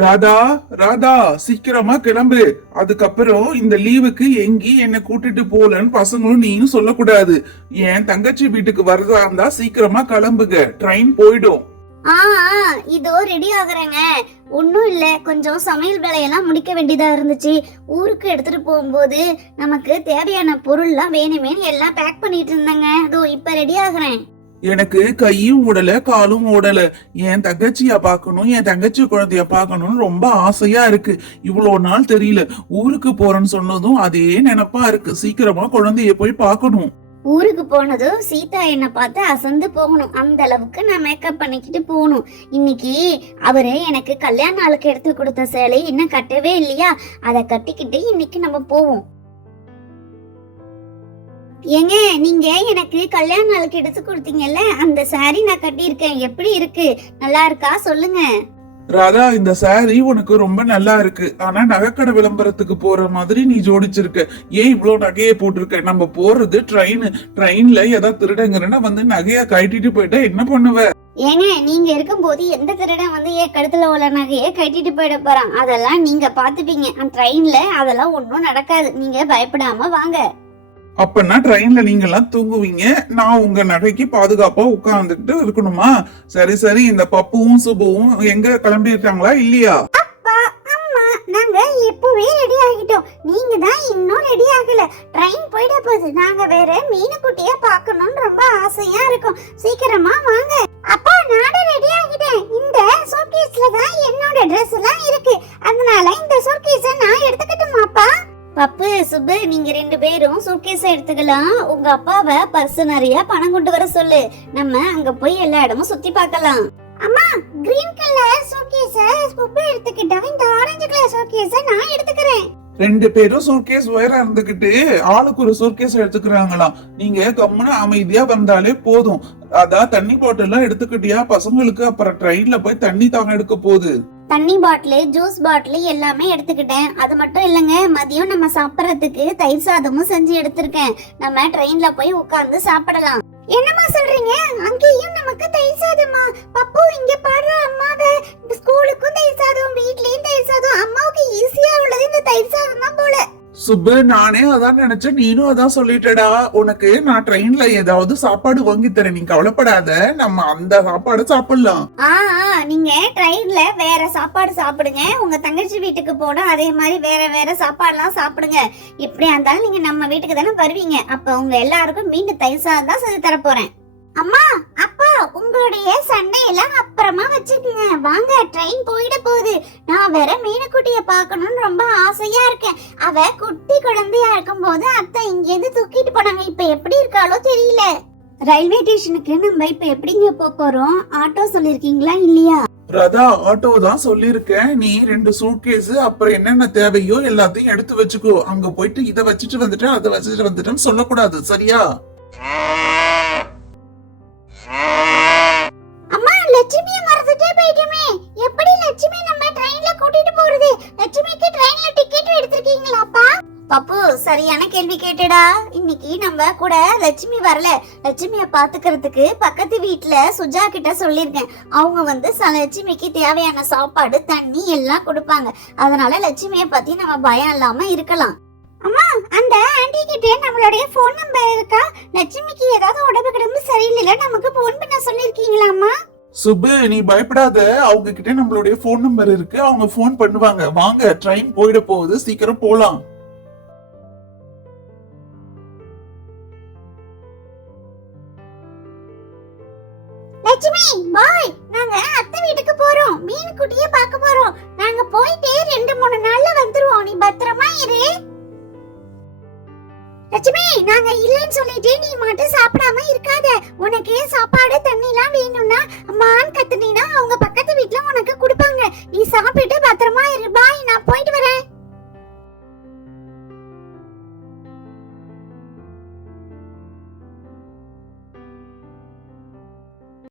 ராதா, ராதா, சீக்கிரமா கிளம்பு. அதுக்கப்புறம் இந்த லீவுக்கு எங்கேயும் என்ன கூட்டிட்டு போலன்னு பசங்களும் நீயும் சொல்லக்கூடாது. என் தங்கச்சி வீட்டுக்கு வரதா இருந்தா சீக்கிரமா கிளம்புங்க, ட்ரெயின் போயிடும். ஆ இதோ ரெடி ஆகுறேங்க. ஒன்னும் இல்ல, கொஞ்சம் சமையல் வேலையெல்லாம் முடிக்க வேண்டியதா இருந்துச்சு. ஊருக்கு எடுத்துட்டு போகும்போது நமக்கு தேவையான பொருள்லாம் வேணுமே எல்லாம் பேக் பண்ணிட்டு இருந்தேங்க. அதோ இப்ப ரெடி ஆகுறேன். எனக்கு கையும் ஓடல காலும் ஓடல. என் தங்கச்சிய பாக்கணும், என் தங்கச்சி குழந்தைய பாக்கணும்னு ரொம்ப ஆசையா இருக்கு. இவ்வளவு நாள் தெரியல. ஊருக்கு போறேன்னு சொன்னதும் அதே நினைப்பா இருக்கு. சீக்கிரமா குழந்தைய போய் பாக்கணும். ஊருக்கு போனதும் சீதா என்ன பார்த்து அசந்து போகணும். அந்த அளவுக்கு நான் மேக்கப் பண்ணிக்கிட்டு போகணும். இன்னைக்கு அவரு எனக்கு கல்யாண நாளுக்கு எடுத்து கொடுத்த சேலை இன்னும் கட்டவே இல்லையா, அதை கட்டிக்கிட்டு இன்னைக்கு நம்ம போவோம். ஏங்க, நீங்க எனக்கு கல்யாண நாளுக்கு எடுத்து கொடுத்தீங்கல்ல, அந்த சாரி நான் கட்டியிருக்கேன். எப்படி இருக்கு, நல்லா இருக்கா சொல்லுங்க. ராதா, இந்த சாரி உனக்கு ரொம்ப நல்லா இருக்கு. ஆனா நகைக்கடை விளம்பரத்துக்கு போற மாதிரி நீ ஜோடிச்சிருக்க. ஏன் இவ்வளவு நகையை போட்டிருக்க? நம்ம போறது ட்ரெயின்ல ஏதாவது திருடங்கிறன்னா வந்து நகைய கட்டிட்டு போயிட்டா என்ன பண்ணுவ? ஏங்க, நீங்க இருக்கும்போது எந்த திருடன் வந்து ஏன் கழுத்துல உள்ள நகையை கட்டிட்டு போயிட போறான்? அதெல்லாம் நீங்க பாத்துப்பீங்க. அந்த ட்ரெயின்ல அதெல்லாம் ஒன்னும் நடக்காது. நீங்க பயப்படாம வாங்க. அப்பனா ட்ரெயின்ல நீங்க எல்லாம் தூங்குவீங்க, நான் உங்க நகைக்கு பாதுகாப்பா உட்கார்ந்துட்டு இருக்கணுமா? சரி சரி, இந்த பப்புவும் சுபுவும் எங்க கிளம்பி இருக்காங்களா இல்லையா? அப்பா அம்மா நாங்க எப்பவே ரெடி ஆகிட்டோம். நீங்க தான் இன்னும் ரெடி ஆகல. ட்ரெயின் போயிட போகுது. நாங்க வேற மீனுக்குட்டிய பார்க்கணும்னு ரொம்ப ஆசையா இருக்கும். சீக்கிரமா வாங்க. அப்பா, நானும் ரெடி ஆகிட்டேன். இந்த சூட்கேஸ்ல தான் என்னோட Dress எல்லாம் இருக்கு. அதனால இந்த சூட்கேஸை நான் எடுத்துக்கிட்டுமாப்பா? பப்பு சுப்பு, நீங்க ரெண்டு பேரும் சூட்கேஸ் எடுத்துக்கலாம். உங்க அப்பாவை பர்ஸ் நிறைய பணம் கொண்டு வர சொல்லு. நம்ம அங்க போய் எல்லா இடமும் சுத்தி பார்க்கலாம். அம்மா, கிரீன் கலர் சூட்கேஸ சுப்பு எடுத்துக்கிட்டா, இந்த ஆரஞ்சு கலர் சூட்கேஸ நான் எடுத்துக்கிறேன். ரெண்டு பேரும் சூட்கேஸ் உயரா இருந்துகிட்டு ஆளுக்கு ஒரு சூட்கேஸ் எடுத்துக்கிறாங்களாம். நீங்க கம்முன்னு அமைதியா வந்தாலே போதும். அதான் தண்ணி பாட்டில் எல்லாம் எடுத்துக்கிட்டியா? பசங்களுக்கு அப்புறம் ட்ரெயின்ல போய் தண்ணி தாங்க எடுக்க போகுது. தண்ணி பாட்டில், ஜூஸ் பாட்டில் எல்லாமே எடுத்துக்கிட்டேன். அது மட்டும் இல்லைங்க, மதியம் நம்ம சாப்பிடறதுக்கு தயிர் சாதமும் செஞ்சு எடுத்திருக்கேன். நம்ம ட்ரெயின்ல போய் உட்கார்ந்து சாப்பிடலாம். என்னமா சொல்றீங்க? அங்கேயும் நமக்கு தயிர் சாதமா? பப்பு இங்க பாடுற அம்மாவை, ஸ்கூலுக்கும் தயிர் சாதம், வீட்லயும் தயிர் சாதம். அம்மாவுக்கு ஈஸியா உள்ளது இந்த தயிர் சாதம் தான் போல. சுப்பு, நானே அதான் நினைச்சேன், நீனும் அதான் சொல்லிட்டடா. உனக்கு நான் ட்ரெயின்ல ஏதாவது சாப்பாடு வாங்கி தரேன், நீ கவலைப்படாத. நம்ம அந்த சாப்பாடு சாப்பிடலாம். நீங்க ட்ரெயின்ல வேற சாப்பாடு சாப்பிடுங்க. உங்க தங்கச்சி வீட்டுக்கு போனா அதே மாதிரி வேற வேற சாப்பாடுலாம் சாப்பிடுங்க. இப்படியா இருந்தாலும் நீங்க நம்ம வீட்டுக்கு தானே வருவீங்க. அப்ப உங்க எல்லாருக்கும் மீண்டும் தயிர் சாதம் தான் செஞ்சு தர போறேன். அம்மா, அப்பா, உங்களுடைய சண்டையெல்லாம் அப்புறமா வச்சுக்கோங்க. வாங்க, ட்ரெயின் போயிட போகுது. நான் வேற மீனுக்குட்டிய பார்க்கணும்னு ரொம்ப ஆசையா இருக்கேன். அவ குட்டி குழந்தையா இருக்கும் போது அத்தை இங்கேருந்து தூக்கிட்டு போனாங்க. இப்ப எப்படி இருக்காளோ தெரியல. ரயில்வே ஸ்டேஷனுக்கு நம்ம இப்ப எப்படிங்க போறோம்? ஆட்டோ சொல்லிருக்கீங்களா இல்லையா? ராதா, ஆட்டோ தான் சொல்லிருக்கேன். நீ 2 சூட்கேஸ் அப்புறம் என்னென்ன தேவையோ எல்லாத்தையும் எடுத்து வச்சுக்கோ. அங்க போயிட்டு இதை வச்சுட்டு வந்துட்டேன் அதை வச்சுட்டு வந்துட்டேன்னு சொல்லக்கூடாது, சரியா? அம்மா, லட்சுமியை மறந்துட்டே போயிட்டோமே. எப்படி லட்சுமி நம்ம ட்ரெயின்ல கூட்டிட்டு போறது? லட்சுமிக்கு ட்ரெயின்ல டிக்கெட் எடுத்துருக்கீங்களாப்பா? பப்பு, சரியான கேள்வி கேட்டடா. இன்னைக்கு நம்ம கூட லட்சுமி வரல. லட்சுமிய பாத்துக்கிறதுக்கு பக்கத்து வீட்டுல சுஜா கிட்ட சொல்லிருக்கேன். அவங்க வந்து லட்சுமிக்கு தேவையான சாப்பாடு தண்ணி எல்லாம் கொடுப்பாங்க. அதனால லட்சுமிய பத்தி நம்ம பயம் இல்லாம இருக்கலாம். அம்மா, அந்த ஆண்டி கிட்ட நம்மளுடைய போன் நம்பர் இருக்கா? லட்சுமிக்கு ஏதாவது உடம்பு கிடம்பு சரியில்லை, நமக்கு போன் பண்ண சொல்லிருக்கீங்களா அம்மா? சுப்பு, நீ பயப்படாத. அவங்க கிட்ட நம்மளுடைய போன் நம்பர் இருக்கு, அவங்க போன் பண்ணுவாங்க. வாங்க, ட்ரெயின் போயிட போகுது, சீக்கிரம் போலாம். லட்சுமி பாய், நாங்க அத்தை வீட்டுக்கு போறோம். மீன் குட்டியை பார்க்க போறோம். நாங்க போயிட்டு 2-3 நாள்ல வந்துருவோம். நீ பத்திரமா இரு. லட்சுமி, நாங்க இல்லன்னு சொல்லிட்டு நீ மட்டும் சாப்பிடாம இருக்காத. உனக்கு சாப்பாடு தண்ணி எல்லாம் வேணும்னா அம்மான்னு கத்துனீனா அவங்க பக்கத்து வீட்டுல உனக்கு கொடுப்பாங்க. நீ சாப்பிட்டு பத்திரமா இருப்பா.